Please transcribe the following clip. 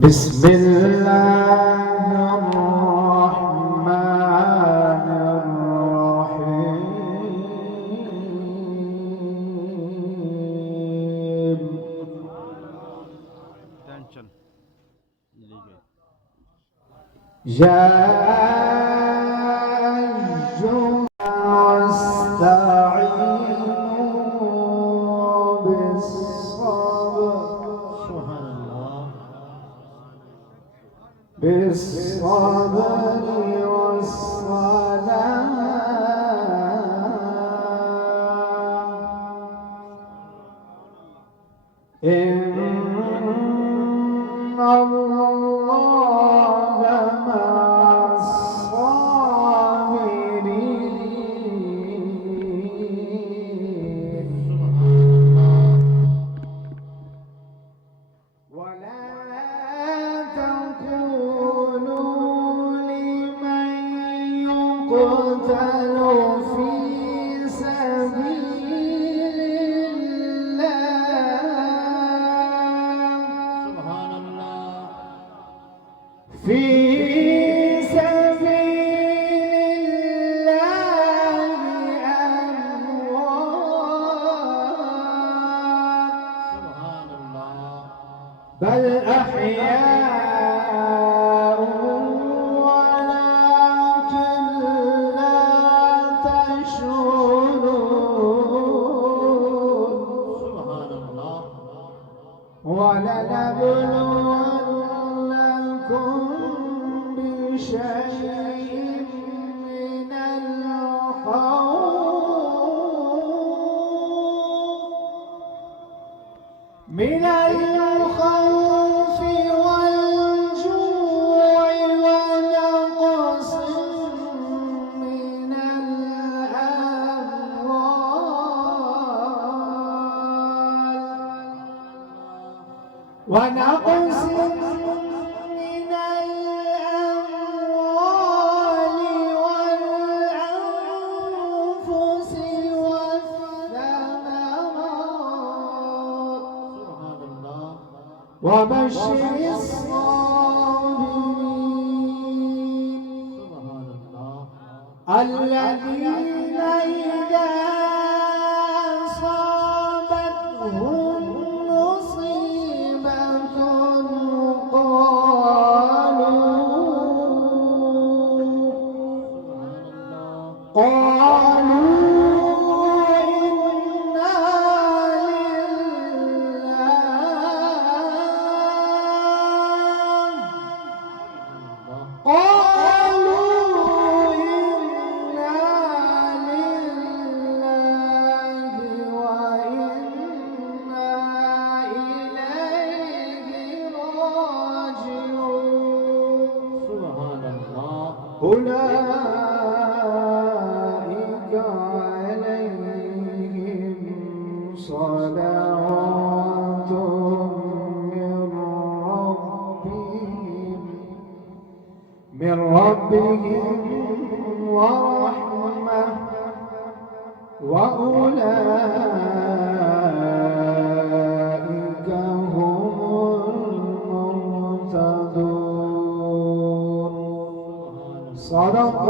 بسم الله الرحمن الرحيم. جاء واستعينوا بالصبر والصلاة إن الله مع الصابرين. ولا تقولوا لمن يقتل في سبيل الله سبحان الله في سبيل الله أموات سبحان الله بل أحياء ولكن لا تشعرون سبحان الله. ولنبلونكم بشيء من الخوف والجوع ونقص من الأموال والأنفس والثمرات وبشر الصابرين الذين إذا أصابتهم مصيبة قالوا أولئك عليهم صلوات من ربهم ورحمة وأولئك هم المهتدون. صدق